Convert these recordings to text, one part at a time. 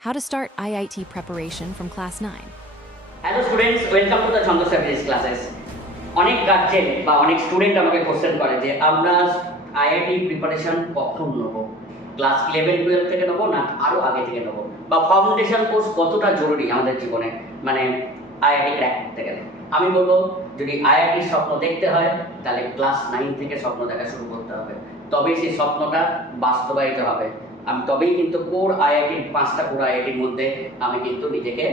How to start IIT preparation from class 9. Hello students, welcome to the ছন্দ service classes. অনেক guardian বা অনেক student আমাকে question করে যে আমরা আইআইটি প্রিপারেশন কখন নেব, ক্লাস 11-12 থেকে নেবো না আরও আগে থেকে নেবো, বা ফাউন্ডেশন কোর্স কতটা জরুরি আমাদের জীবনে, মানে আইআইটি ক্র্যাক করতে গেলে। আমি বলবো, যদি আইআইটির স্বপ্ন দেখতে হয় তাহলে ক্লাস 9 থেকে স্বপ্ন দেখা শুরু করতে হবে, তবেই সেই স্বপ্নটা বাস্তবায়িত হবে। আমি তবেই কিন্তু কোর আইআইটির 5টা কোর আইআইটির মধ্যে আমি কিন্তু নিজেকে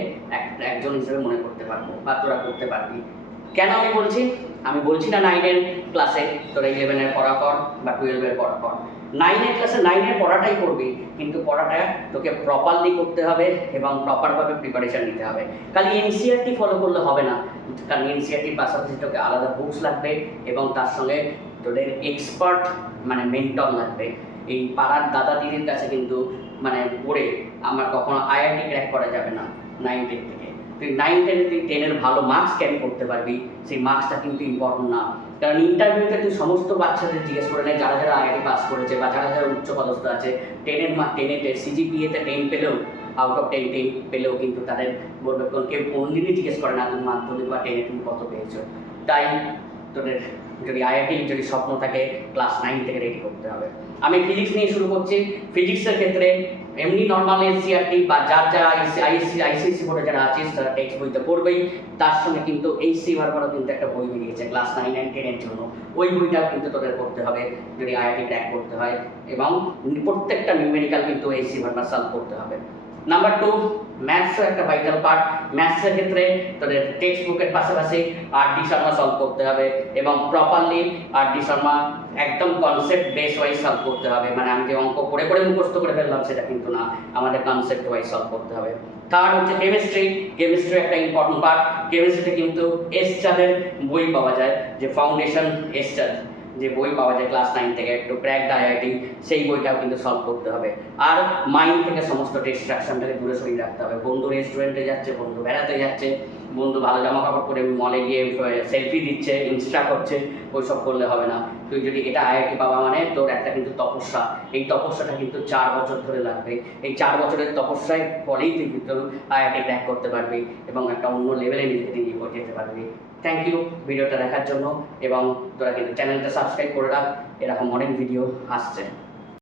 একজন হিসেবে মনে করতে পারবো বা তোরা করতে পারবি। কেন আমি বলছি না 9-এর ক্লাসে তোরা 11-এর পড়া কর বা 12-এর পড়া কর। 9-এর ক্লাসে 9-এর পড়াটাই করবি, কিন্তু পড়াটা তোকে প্রপারলি করতে হবে এবং প্রপারভাবে প্রিপারেশন নিতে হবে। খালি এনসিইআরটি ফলো করলে হবে না, কারণ এনসিইআরটির পাশাপাশি তোকে আলাদা বুকস লাগবে এবং তার সঙ্গে তোদের এক্সপার্ট মানে মেন্টর লাগবে। এই পাড়ার দাদা দিদির কাছে কিন্তু মানে পড়ে আমার কখনো আইআইটি ক্র্যাক করা যাবে না। 9-10 থেকে তুই 9-10 তুই 10-এর ভালো মার্কস ক্যারি করতে পারবি, সেই মার্কসটা কিন্তু ইম্পর্টেন্ট না। কারণ ইন্টারভিউতে তুই সমস্ত বাচ্চাদের জিজ্ঞেস করে নেয়, যারা যারা আইআইটি পাস করেছে বা যারা যারা উচ্চপদস্থ আছে, 10-এ সিজিপিএতে 10 পেলেও, আউট অফ 10 পেলেও কিন্তু তাদের বলবে, কেউ কোনদিনই জিজ্ঞেস করে না তুমি মাধ্যমিক বা 10-এ তুমি কত পেয়েছো। তাই তোদের যদি আইআইটি যদি স্বপ্ন থাকে, ক্লাস 9 থেকে রেডি করতে হবে। আমি ফিজিক্স নিয়ে শুরু করছি। ফিজিক্সের ক্ষেত্রে এমনি নর্মাল এনসিইআরটি বা যার যারা আইসিএসসি বোর্ডে যারা আছিস তারা টেক্সট বইতে পড়বেই, তার সঙ্গে কিন্তু এইচসি ভার্বারও কিন্তু একটা বই বেরিয়েছে ক্লাস 9 and 10-এর জন্য। ওই বইটাও কিন্তু তোদের পড়তে হবে যদি আইআইটি ক্র্যাক করতে হয়, এবং প্রত্যেকটা নিউমেরিক্যাল কিন্তু এইচসি ভার্বার সলভ করতে হবে। নাম্বার 2, ম্যাথসও একটা ভাইটাল পার্ট। ম্যাথসের ক্ষেত্রে তোদের টেক্সট বুকের পাশাপাশি আর.ডি. শর্মা সলভ করতে হবে এবং প্রপারলি আর.ডি. শর্মা একদম কনসেপ্ট বেস ওয়াইজ সলভ করতে হবে। মানে আমি যে অঙ্ক পড়ে পড়ে মুখস্থ করে ফেললাম সেটা কিন্তু না, আমাদের কনসেপ্ট ওয়াইজ সলভ করতে হবে। থার্ড হচ্ছে কেমিস্ট্রি একটা ইম্পর্টেন্ট পার্ট। কেমিস্ট্রিতে কিন্তু এসচাঁদের বই পাওয়া যায়, যে ফাউন্ডেশন এসচাঁদ যে বই পাওয়া যায় ক্লাস 9 থেকে একটু ক্র্যাকড আইআইটি, সেই বইটাও কিন্তু সলভ করতে হবে। আর মাইন্ড থেকে সমস্ত ডিস্ট্রাকশনটাকে দূরে সরিয়ে রাখতে হবে। বন্ধু রেস্টুরেন্টে যাচ্ছে, বন্ধু বেড়াতে যাচ্ছে, বন্ধু ভালো জামা কাপড় পরে মলে গিয়ে সেলফি দিচ্ছে, ইনস্টা করছে, ওইসব করলে হবে না। তুই যদি এটা আইআইটি পাওয়া মানে তোর একটা কিন্তু তপস্যা, এই তপস্যাটা কিন্তু 4 বছর ধরে লাগবে। এই 4 বছরের তপস্যায় ফলেই তুই কিন্তু আইআইটি ক্র্যাক করতে পারবি এবং একটা অন্য লেভেলে নিজেকে নিয়ে যেতে পারবি। থ্যাংক ইউ ভিডিওটা দেখার জন্য, এবং তোরা কিন্তু চ্যানেলটা সাবস্ক্রাইব করে রাখ, এরকম অনেক ভিডিও আসছে।